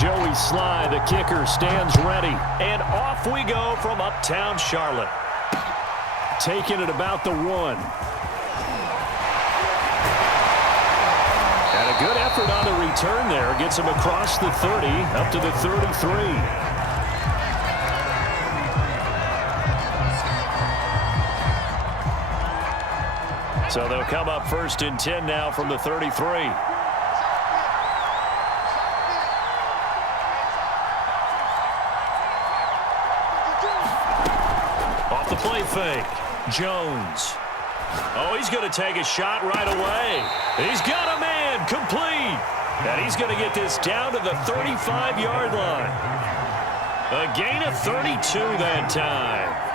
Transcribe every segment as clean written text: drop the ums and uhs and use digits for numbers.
Joey Sly, the kicker, stands ready. And off we go from uptown Charlotte. Taking it about the 1. And a good effort on the return there. Gets him across the 30, up to the 33. So they'll come up 1st and 10 now from the 33. Off the play fake. Jones. Oh, he's going to take a shot right away. He's got a man. Complete. And he's going to get this down to the 35-yard line. A gain of 32 that time.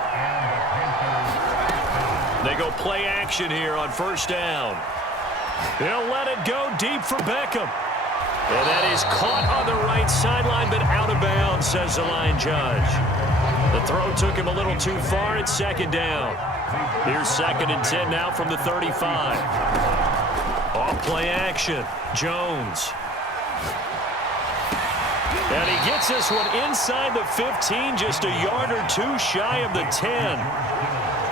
They go play action here on 1st down. He'll let it go deep for Beckham. And that is caught on the right sideline, but out of bounds, says the line judge. The throw took him a little too far. It's 2nd down. Here's 2nd and 10 now from the 35. Off play action. Jones. And he gets this one inside the 15, just a yard or 2 shy of the 10.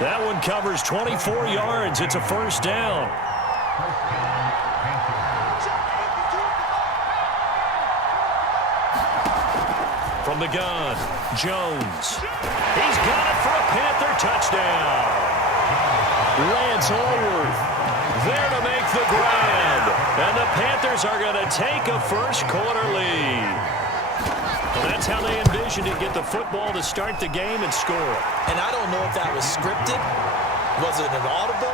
That one covers 24 yards. It's a 1st down. From the gun, Jones. He's got it for a Panther touchdown. Lance Allworth there to make the grab. And the Panthers are going to take a first-quarter lead. Well, that's how they envisioned it, get the football to start the game and score. And I don't know if that was scripted. Was it an audible?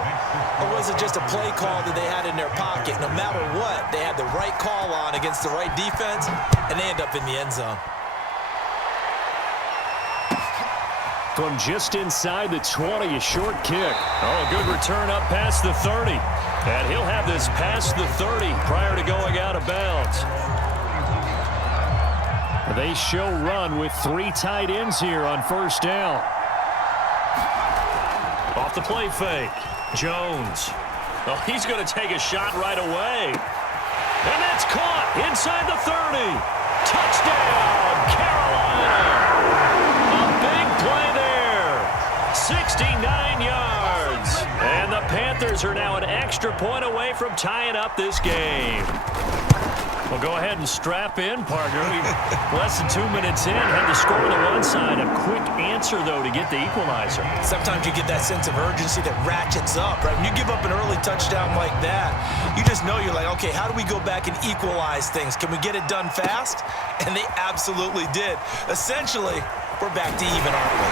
Or was it just a play call that they had in their pocket? No matter what, they had the right call on against the right defense, and they end up in the end zone. From just inside the 20, a short kick. Oh, a good return up past the 30. And he'll have this past the 30 prior to going out of bounds. They show run with 3 tight ends here on 1st down. Off the play fake. Jones. Oh, he's going to take a shot right away. And that's caught inside the 30. Touchdown, Carolina. A big play there. 69 yards. And the Panthers are now an extra point away from tying up this game. Well, go ahead and strap in, partner. Less than 2 minutes in, had the score on the one side. A quick answer, though, to get the equalizer. Sometimes you get that sense of urgency that ratchets up, right? When you give up an early touchdown like that, you just know you're like, okay, how do we go back and equalize things? Can we get it done fast? And they absolutely did. Essentially, we're back to even, aren't we?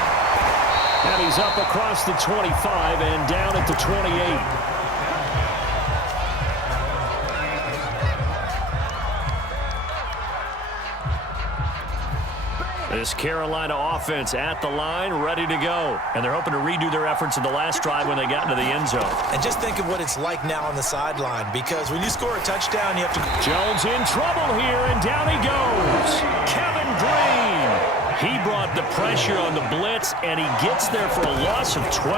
And he's up across the 25 and down at the 28. This Carolina offense at the line, ready to go. And they're hoping to redo their efforts in the last drive when they got into the end zone. And just think of what it's like now on the sideline, because when you score a touchdown, you have to... Jones in trouble here, and down he goes. Kevin Green. He brought the pressure on the blitz, and he gets there for a loss of 12.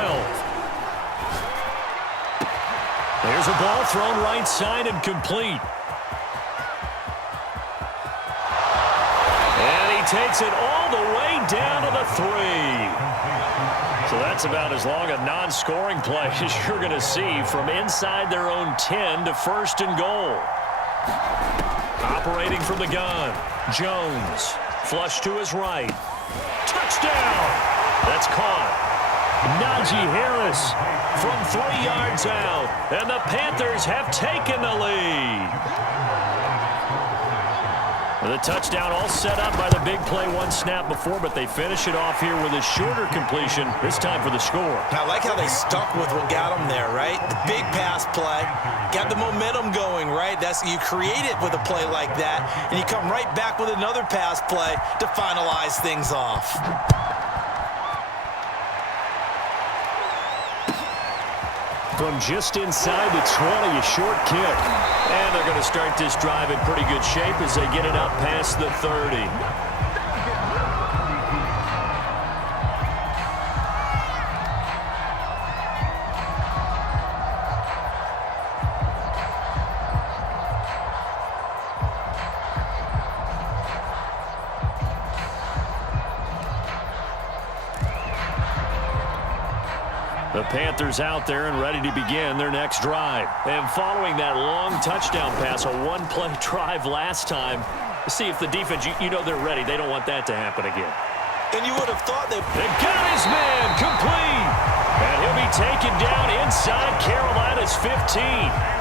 There's a ball thrown right side and complete. Takes it all the way down to the 3. So that's about as long a non-scoring play as you're going to see from inside their own 10 to 1st and goal. Operating from the gun, Jones. Flush to his right. Touchdown! That's caught. Najee Harris from 3 yards out. And the Panthers have taken the lead. The touchdown all set up by the big play one snap before, but they finish it off here with a shorter completion, this time for the score. I like how they stuck with what got them there, right? The big pass play, got the momentum going, right? You create it with a play like that, and you come right back with another pass play to finalize things off. From just inside the 20, a short kick. And they're going to start this drive in pretty good shape as they get it up past the 30. The Panthers out there and ready to begin their next drive. And following that long touchdown pass, a one-play drive last time, see if the defense, you know they're ready. They don't want that to happen again. And you would have thought they got his man complete. And he'll be taken down inside Carolina's 15.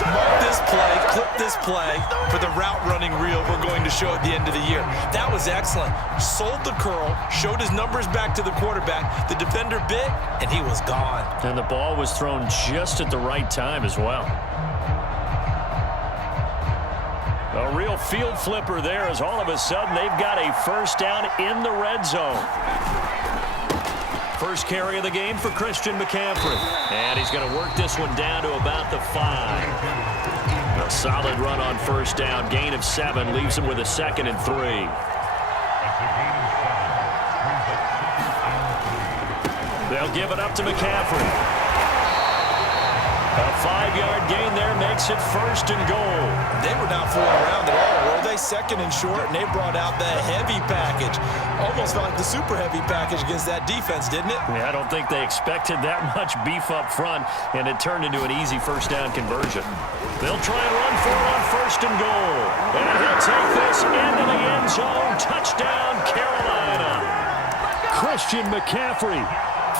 Mark this play, clip this play for the route running reel we're going to show at the end of the year. That was excellent. Sold the curl, showed his numbers back to the quarterback. The defender bit, and he was gone. And the ball was thrown just at the right time as well. A real field flipper there as all of a sudden they've got a first down in the red zone. First carry of the game for Christian McCaffrey. And he's going to work this one down to about the 5. A solid run on first down. Gain of 7 leaves him with a 2nd and 3. They'll give it up to McCaffrey. A 5-yard gain there makes it 1st and goal. They were not fooling around at all, were they? 2nd and short, and they brought out the heavy package. Almost felt like the super heavy package against that defense, didn't it? Yeah, I don't think they expected that much beef up front, and it turned into an easy first down conversion. They'll try and run for it on 1st and goal. And he'll take this into the end zone. Touchdown, Carolina. Christian McCaffrey.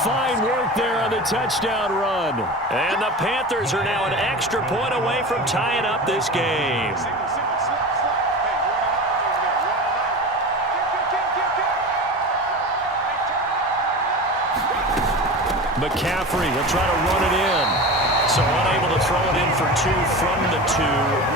Fine work there on the touchdown run. And the Panthers are now an extra point away from tying up this game. McCaffrey, he'll try to run it in. So unable to throw it in for 2 from the 2.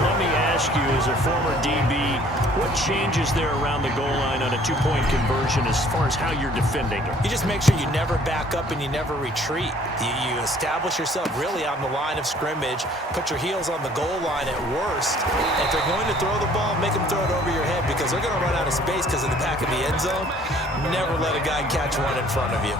Let me ask you, as a former DB, what changes there around the goal line on a 2-point conversion as far as how you're defending it? You just make sure you never back up and you never retreat. You establish yourself really on the line of scrimmage, put your heels on the goal line at worst. And if they're going to throw the ball, make them throw it over your head because they're going to run out of space because of the back of the end zone. Never let a guy catch one in front of you.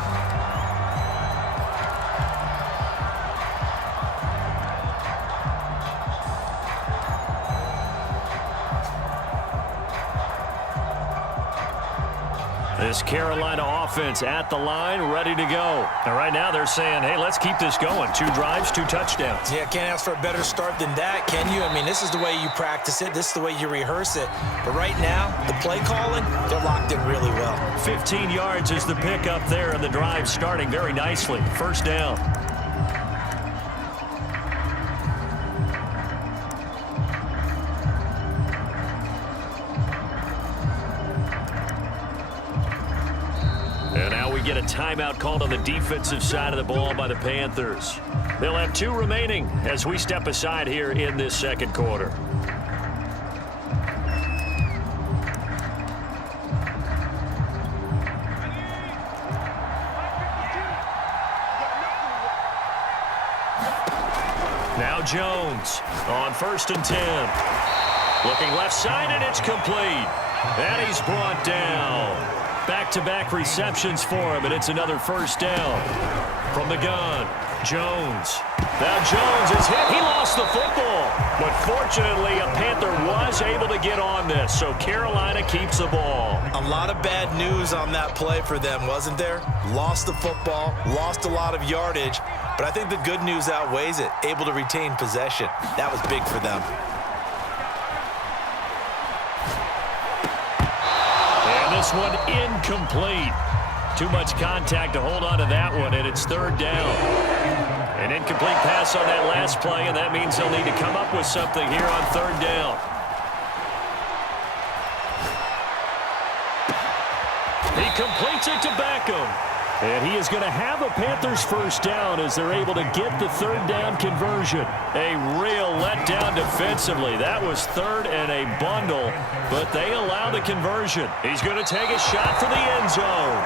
This Carolina offense at the line, ready to go. And right now they're saying, hey, let's keep this going. 2 drives, 2 touchdowns. Yeah, can't ask for a better start than that, can you? I mean, this is the way you practice it. This is the way you rehearse it. But right now, the play calling, they're locked in really well. 15 yards is the pickup there, and the drive starting very nicely. First down. Get a timeout called on the defensive side of the ball by the Panthers. They'll have 2 remaining as we step aside here in this 2nd quarter. Now Jones on 1st and 10. Looking left side, and it's complete. And he's brought down. Back-to-back receptions for him, and it's another first down. From the gun, Jones. Now Jones is hit. He lost the football. But fortunately, a Panther was able to get on this, so Carolina keeps the ball. A lot of bad news on that play for them, wasn't there? Lost the football, lost a lot of yardage, but I think the good news outweighs it. Able to retain possession. That was big for them. This one incomplete. Too much contact to hold on to that one, and it's 3rd down. An incomplete pass on that last play, and that means they'll need to come up with something here on 3rd down. He completes it to Beckham. And he is going to have a Panthers first down as they're able to get the 3rd down conversion. A real letdown defensively. That was 3rd and a bundle, but they allow the conversion. He's going to take a shot for the end zone.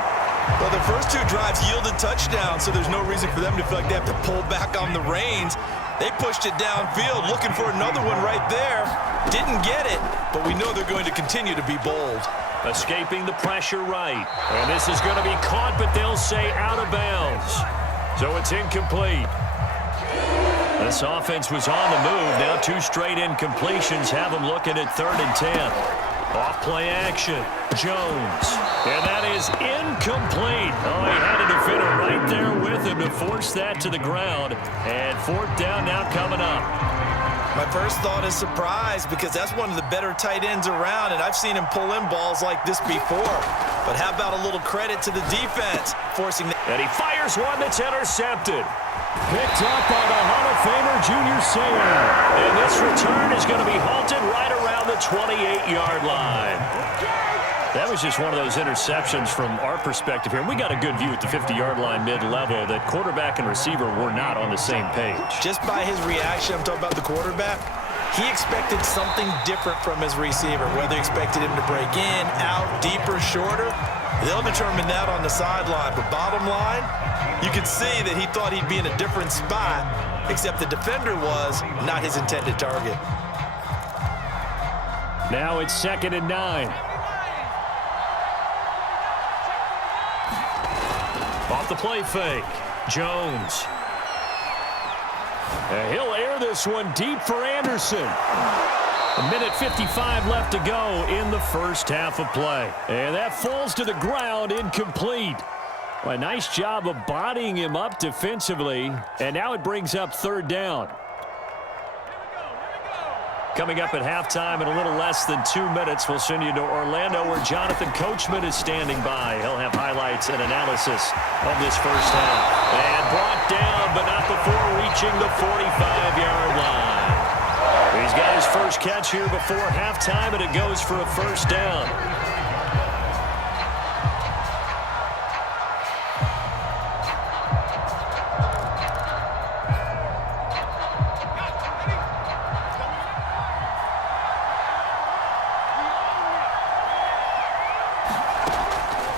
Well, the first 2 drives yielded touchdowns, so there's no reason for them to feel like they have to pull back on the reins. They pushed it downfield, looking for another one right there. Didn't get it, but we know they're going to continue to be bold. Escaping the pressure right. And this is going to be caught, but they'll say out of bounds. So it's incomplete. This offense was on the move. Now 2 straight incompletions have them looking at 3rd and 10. Off play action. Jones. And that is incomplete. Oh, he had a defender right there with him to force that to the ground. And fourth down now coming up. My first thought is surprise because that's one of the better tight ends around, and I've seen him pull in balls like this before. But how about a little credit to the defense forcing the... And he fires one that's intercepted. Picked up by the Hall of Famer Junior Seau. And this return is going to be halted right around the 28-yard line. That was just one of those interceptions from our perspective here. And we got a good view at the 50-yard line mid-level that quarterback and receiver were not on the same page. Just by his reaction, I'm talking about the quarterback, he expected something different from his receiver, whether he expected him to break in, out, deeper, shorter. They'll determine that on the sideline. But bottom line, you could see that he thought he'd be in a different spot, except the defender was not his intended target. Now it's 2nd and 9. Off the play fake. Jones. And he'll air this one deep for Anderson. 1:55 left to go in the first half of play. And that falls to the ground incomplete. Well, a nice job of bodying him up defensively. And now it brings up 3rd down. Coming up at halftime in a little less than 2 minutes, we'll send you to Orlando where Jonathan Coachman is standing by. He'll have highlights and analysis of this first half. And brought down, but not before reaching the 45-yard line. He's got his first catch here before halftime, and it goes for a first down.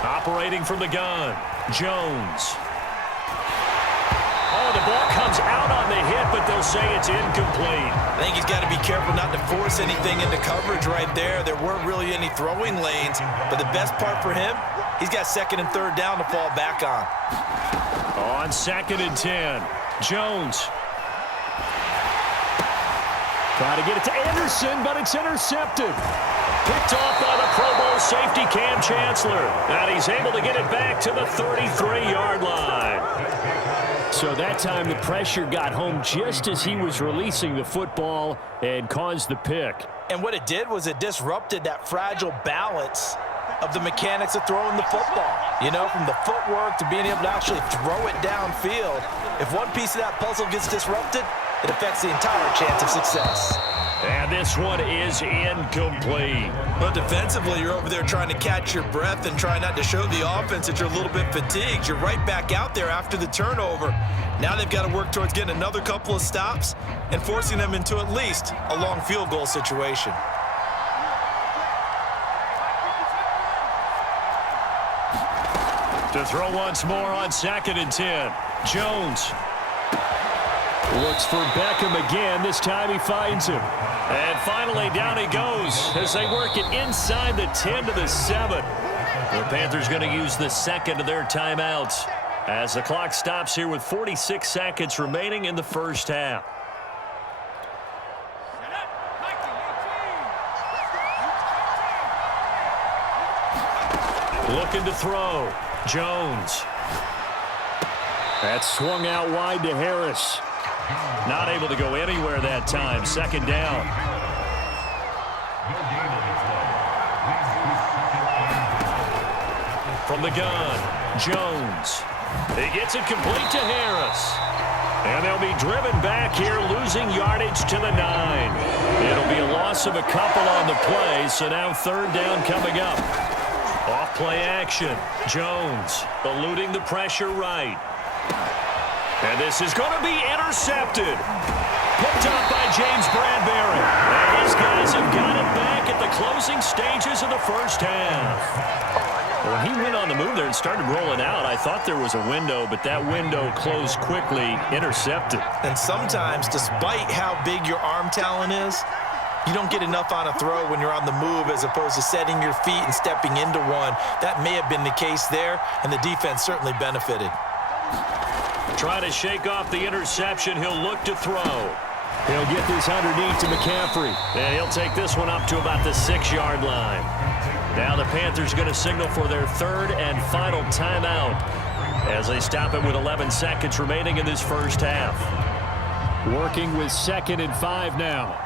Operating from the gun, Jones. Oh, the ball comes out on the hit, but they'll say it's incomplete. I think he's got to be careful not to force anything into coverage right there. There weren't really any throwing lanes, but the best part for him, he's got 2nd and 3rd down to fall back on. On 2nd and 10, Jones. Trying to get it to Anderson, but it's intercepted. Picked off by the Pro Bowl safety Cam Chancellor. And he's able to get it back to the 33-yard line. So that time the pressure got home just as he was releasing the football and caused the pick. And what it did was it disrupted that fragile balance of the mechanics of throwing the football. You know, from the footwork to being able to actually throw it downfield. If one piece of that puzzle gets disrupted, it affects the entire chance of success. And this one is incomplete. But defensively, you're over there trying to catch your breath and try not to show the offense that you're a little bit fatigued. You're right back out there after the turnover. Now they've got to work towards getting another couple of stops and forcing them into at least a long field goal situation. To throw once more on 2nd and 10. Jones. Looks for Beckham again. This time he finds him. And finally down he goes as they work it inside the 10 to the 7. The Panthers going to use the 2nd of their timeouts as the clock stops here with 46 seconds remaining in the first half. Looking to throw. Jones. That swung out wide to Harris. Not able to go anywhere that time. 2nd down. From the gun, Jones. He gets it complete to Harris. And they'll be driven back here, losing yardage to the 9. It'll be a loss of a couple on the play, so now 3rd down coming up. Off play action. Jones eluding the pressure right. And this is going to be intercepted. Picked up by James Bradbury. And his guys have got it back at the closing stages of the first half. When he went on the move there and started rolling out, I thought there was a window, but that window closed quickly, intercepted. And sometimes, despite how big your arm talent is, you don't get enough on a throw when you're on the move as opposed to setting your feet and stepping into one. That may have been the case there, and the defense certainly benefited. Trying to shake off the interception. He'll look to throw. He'll get this underneath to McCaffrey. And he'll take this one up to about the 6-yard line. Now the Panthers going to signal for their third and final timeout as they stop it with 11 seconds remaining in this first half. Working with 2nd and 5 now.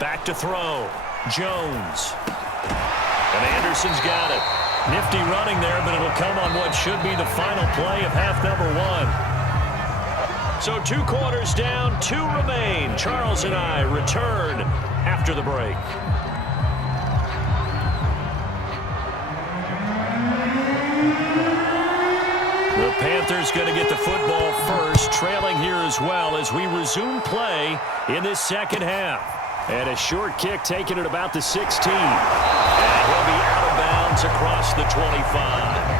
Back to throw. Jones. And Anderson's got it. Nifty running there, but it'll come on what should be the final play of half number 1. So 2 quarters down, 2 remain. Charles and I return after the break. The Panthers going to get the football first, trailing here as well as we resume play in this second half. And a short kick taken at about the 16. And he'll be out of bounds across the 25.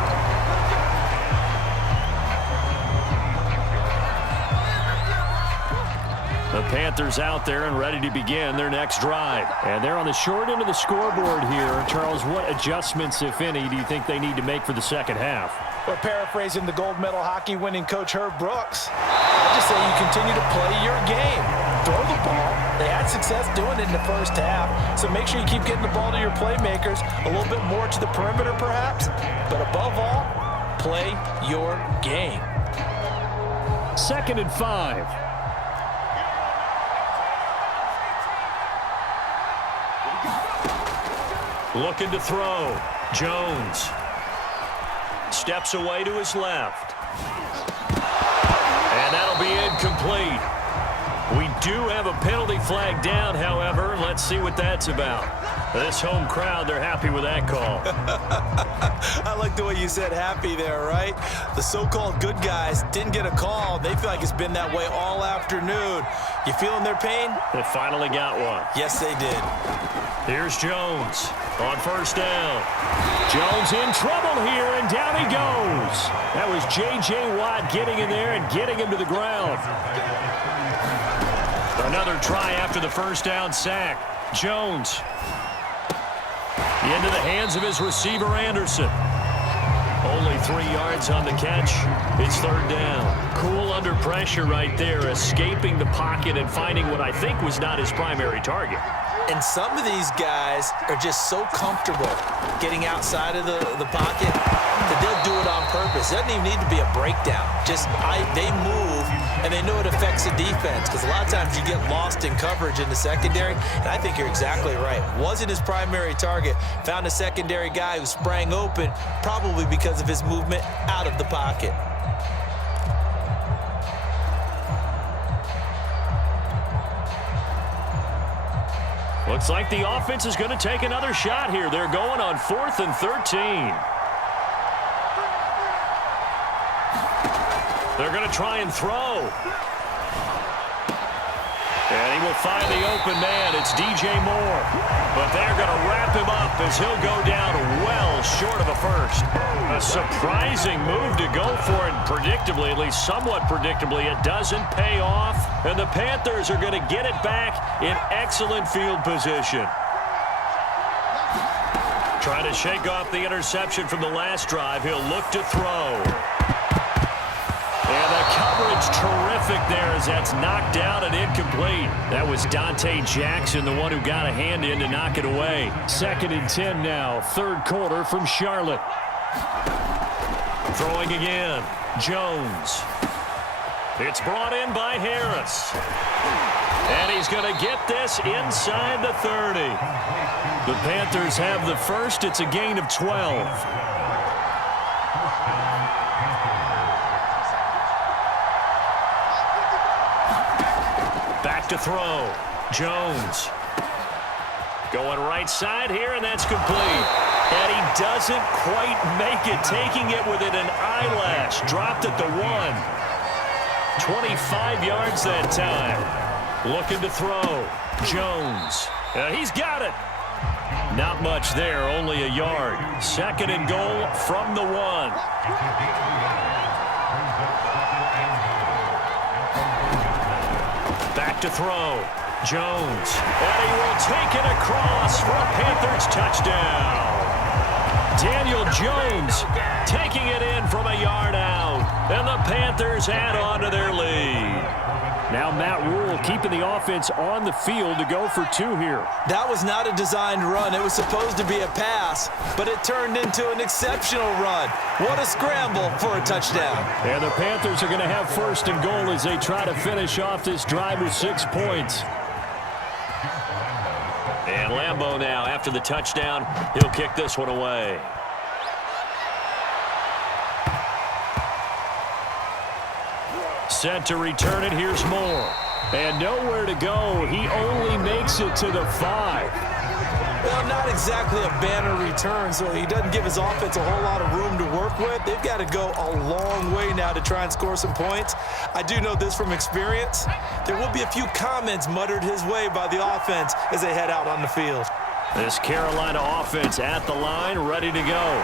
The Panthers out there and ready to begin their next drive. And they're on the short end of the scoreboard here. Charles, what adjustments, if any, do you think they need to make for the second half? Well, paraphrasing the gold medal hockey winning coach Herb Brooks, I just say you continue to play your game. Throw the ball. They had success doing it in the first half, so make sure you keep getting the ball to your playmakers, a little bit more to the perimeter perhaps, but above all, play your game. 2nd and 5. Looking to throw. Jones. Steps away to his left. And that'll be incomplete. We do have a penalty flag down, however. Let's see what that's about. This home crowd, they're happy with that call. I like the way you said happy there, right? The so-called good guys didn't get a call. They feel like it's been that way all afternoon. You feeling their pain? They finally got one. Yes, they did. Here's Jones on first down. Jones in trouble here, and down he goes. That was J.J. Watt getting in there and getting him to the ground. Another try after the first down sack. Jones into the hands of his receiver, Anderson. Only 3 yards on the catch. It's third down. Cool under pressure right there, escaping the pocket and finding what I think was not his primary target. And some of these guys are just so comfortable getting outside of the pocket that they'll do it on purpose. It doesn't even need to be a breakdown. Just they move, and they know it affects the defense, because a lot of times you get lost in coverage in the secondary, and I think you're exactly right. Wasn't his primary target. Found a secondary guy who sprang open, probably because of his movement out of the pocket. Looks like the offense is going to take another shot here. They're going on 4th and 13. They're going to try and throw. And he will find the open man. It's DJ Moore. But they're going to wrap him up as he'll go down well short of a first. A surprising move to go for it. Predictably, at least somewhat predictably, it doesn't pay off. And the Panthers are going to get it back in excellent field position. Trying to shake off the interception from the last drive. He'll look to throw. And the coverage terrific there as that's knocked down and incomplete. That was Dante Jackson, the one who got a hand in to knock it away. 2nd and 10 now, third quarter from Charlotte. Throwing again, Jones. It's brought in by Harris. And he's going to get this inside the 30. The Panthers have the first. It's a gain of 12. Back to throw. Jones. Going right side here, and that's complete. And he doesn't quite make it, taking it within an eyelash. Dropped at the 1. 25 yards that time. Looking to throw. Jones. He's got it. Not much there, only a yard. 2nd and goal from the 1. Back to throw. Jones. And he will take it across for a Panthers touchdown. Daniel Jones taking it in from a yard out. And the Panthers add on to their lead. Now Matt Rule keeping the offense on the field to go for 2 here. That was not a designed run. It was supposed to be a pass, but it turned into an exceptional run. What a scramble for a touchdown. And the Panthers are going to have 1st and goal as they try to finish off this drive with 6 points. And Lambeau now, after the touchdown, he'll kick this one away. Set to return it. Here's Moore. And nowhere to go. He only makes it to the 5. Well, not exactly a banner return, so he doesn't give his offense a whole lot of room to work with. They've got to go a long way now to try and score some points. I do know this from experience. There will be a few comments muttered his way by the offense as they head out on the field. This Carolina offense at the line, ready to go.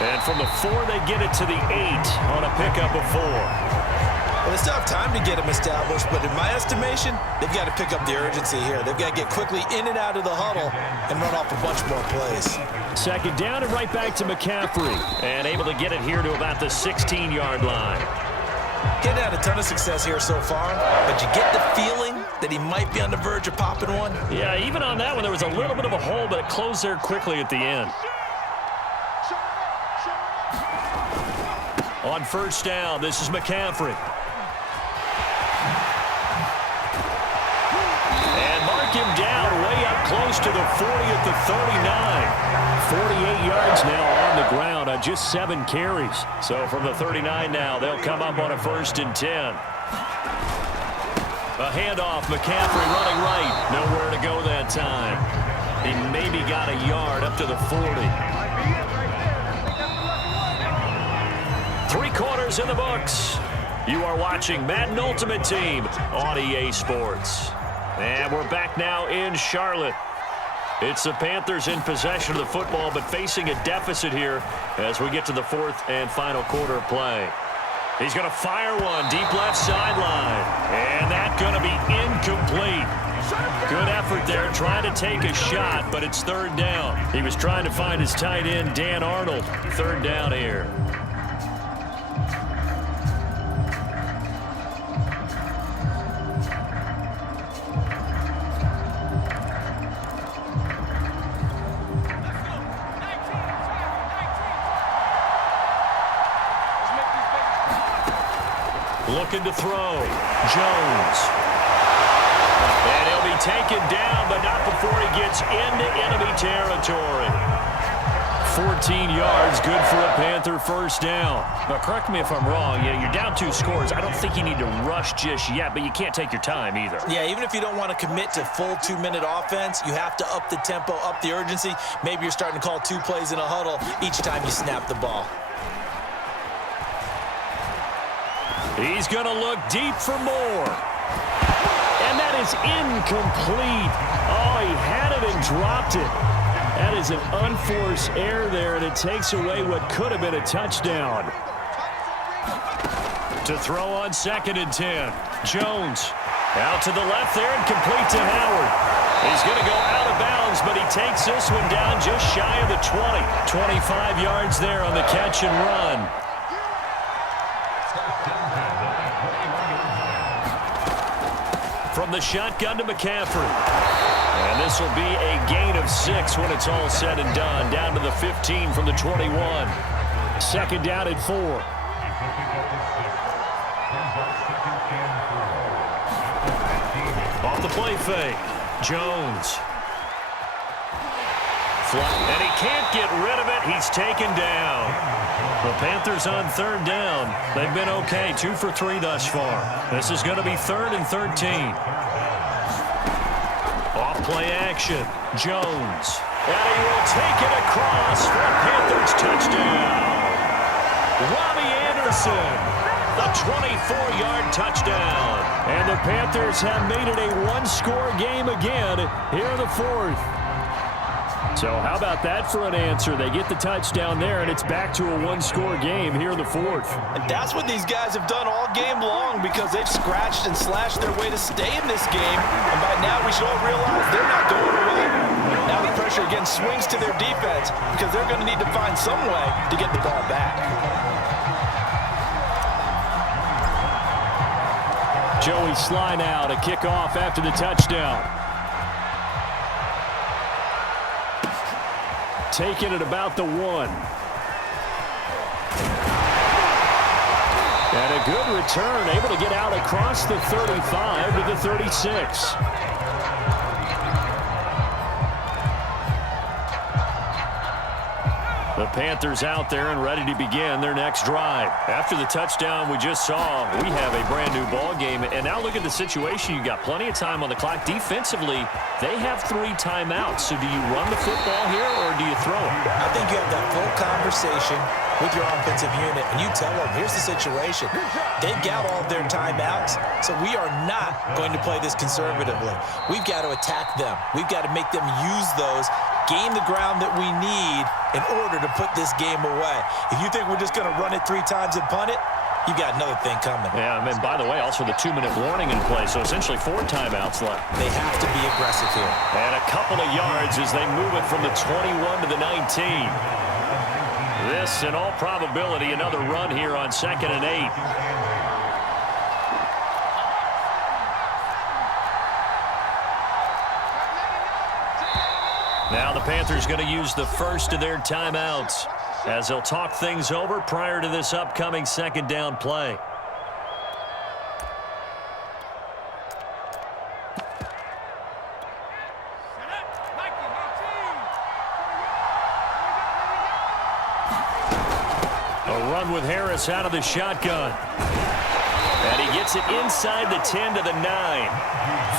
And from the 4, they get it to the 8 on a pickup of 4. Well, they still have time to get them established, but in my estimation, they've got to pick up the urgency here. They've got to get quickly in and out of the huddle and run off a bunch more plays. 2nd down and right back to McCaffrey. And able to get it here to about the 16-yard line. Getting had a ton of success here so far, but you get the feeling that he might be on the verge of popping one. Yeah, even on that one, there was a little bit of a hole, but it closed there quickly at the end. On 1st down, this is McCaffrey. Him down way up close to the 40 at the 39. 48 yards now on the ground on just 7 carries. So from the 39 now, they'll come up on a 1st and 10. A handoff, McCaffrey running right. Nowhere to go that time. He maybe got a yard up to the 40. 3 quarters in the books. You are watching Madden Ultimate Team on EA Sports. And we're back now in Charlotte. It's the Panthers in possession of the football, but facing a deficit here as we get to the 4th and final quarter of play. He's going to fire one deep left sideline. And that's going to be incomplete. Good effort there, trying to take a shot, but it's 3rd down. He was trying to find his tight end, Dan Arnold. 3rd down here. Looking to throw. Jones. And he'll be taken down, but not before he gets into enemy territory. 14 yards, good for a Panther 1st down. Now, correct me if I'm wrong. Yeah, you're down 2 scores. I don't think you need to rush just yet, but you can't take your time either. Yeah, even if you don't want to commit to full 2-minute offense, you have to up the tempo, up the urgency. Maybe you're starting to call 2 plays in a huddle each time you snap the ball. He's going to look deep for Moore. And that is incomplete. Oh, he had it and dropped it. That is an unforced error there, and it takes away what could have been a touchdown. To throw on 2nd and 10. Jones out to the left there and complete to Howard. He's going to go out of bounds, but he takes this one down just shy of the 20. 25 yards there on the catch and run. From the shotgun to McCaffrey. And this will be a gain of 6 when it's all said and done. Down to the 15 from the 21. 2nd down and 4. Off the play fake. Jones. And he can't get rid of it. He's taken down. The Panthers on 3rd down. They've been okay. 2 for 3 thus far. This is going to be 3rd and 13. Off play action. Jones. And he will take it across for a Panthers touchdown. Robbie Anderson. The 24-yard touchdown. And the Panthers have made it a 1-score game again here in the 4th. So how about that for an answer? They get the touchdown there, and it's back to a one-score game here in the fourth. And that's what these guys have done all game long because they've scratched and slashed their way to stay in this game. And by now, we should all realize they're not going away. Now the pressure again swings to their defense because they're going to need to find some way to get the ball back. Joey Sly now to kick off after the touchdown. Taking it about the 1. And a good return, able to get out across the 35 to the 36. The Panthers out there and ready to begin their next drive. After the touchdown we just saw, we have a brand new ball game. And now look at the situation. You got plenty of time on the clock. Defensively, they have 3 timeouts. So do you run the football here or do you throw it? I think you have that full conversation with your offensive unit, and you tell them, here's the situation. They've got all of their timeouts, so we are not going to play this conservatively. We've got to attack them. We've got to make them use those, gain the ground that we need in order to put this game away. If you think we're just going to run it 3 times and punt it, you got another thing coming. Yeah, and by the way, also the 2-minute warning in play, so essentially 4 timeouts left. They have to be aggressive here. And a couple of yards as they move it from the 21 to the 19. This, in all probability, another run here on 2nd and 8. Now the Panthers going to use the first of their timeouts as they'll talk things over prior to this upcoming 2nd down play. A run with Harris out of the shotgun. And he gets it inside the 10 to the 9.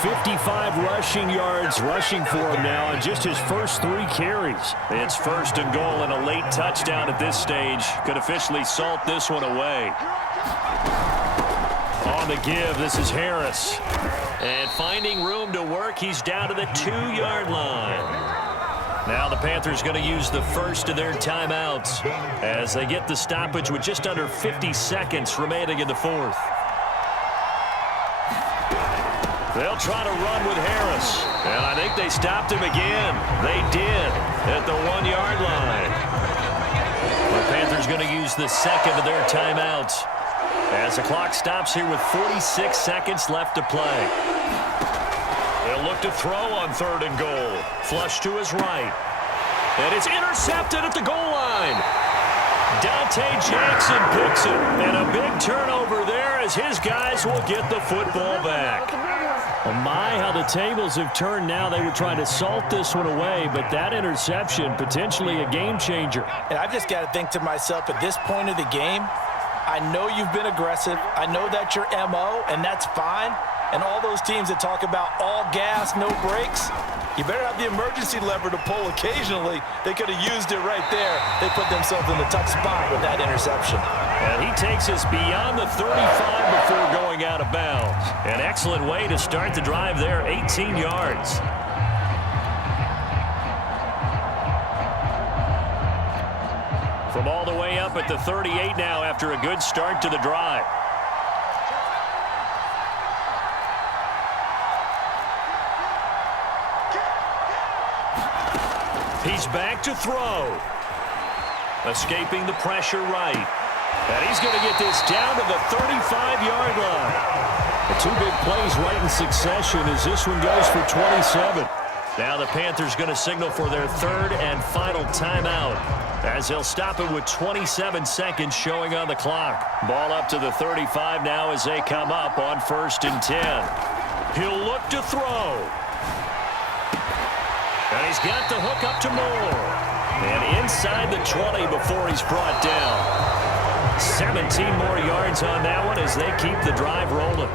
55 rushing yards rushing for him now in just his first 3 carries. It's 1st and goal and a late touchdown at this stage. Could officially salt this one away. On the give, this is Harris. And finding room to work, he's down to the 2-yard line. Now the Panthers going to use the first of their timeouts as they get the stoppage with just under 50 seconds remaining in the 4th. They'll try to run with Harris. And I think they stopped him again. They did at the 1-yard line. The Panthers going to use the second of their timeouts as the clock stops here with 46 seconds left to play. They'll look to throw on 3rd and goal. Flush to his right. And it's intercepted at the goal line. Dante Jackson picks it. And a big turnover there as his guys will get the football back. Oh my, how the tables have turned now. They were trying to salt this one away, but that interception, potentially a game changer. And I've just got to think to myself, at this point of the game, I know you've been aggressive. I know that's your MO, and that's fine. And all those teams that talk about all gas, no brakes, you better have the emergency lever to pull occasionally. They could have used it right there. They put themselves in a tough spot with that interception. And he takes us beyond the 35 before going out of bounds. An excellent way to start the drive there, 18 yards. From all the way up at the 38 now after a good start to the drive. He's back to throw. Escaping the pressure right. And he's going to get this down to the 35-yard line. The 2 big plays right in succession as this one goes for 27. Now the Panthers going to signal for their 3rd and final timeout as they'll stop it with 27 seconds showing on the clock. Ball up to the 35 now as they come up on 1st and 10. He'll look to throw. And he's got the hook up to Moore. And inside the 20 before he's brought down. 17 more yards on that one as they keep the drive rolling.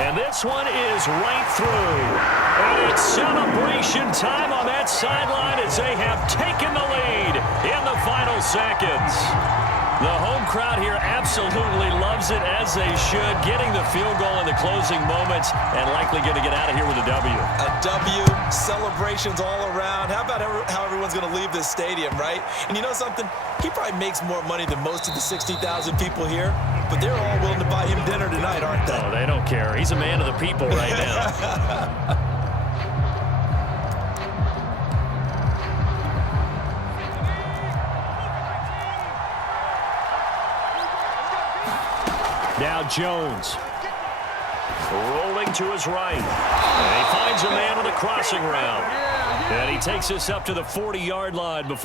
And this one is right through. And it's celebration time on that sideline as they have taken the lead in the final final seconds. The home crowd here absolutely loves it, as they should, getting the field goal in the closing moments and likely going to get out of here with a W. A W, celebrations all around. How about how everyone's going to leave this stadium, right? And you know something? He probably makes more money than most of the 60,000 people here, but they're all willing to buy him dinner tonight, aren't they? Oh, they don't care. He's a man of the people right now. Now Jones, rolling to his right, and he finds a man on the crossing route, and he takes this up to the 40-yard line before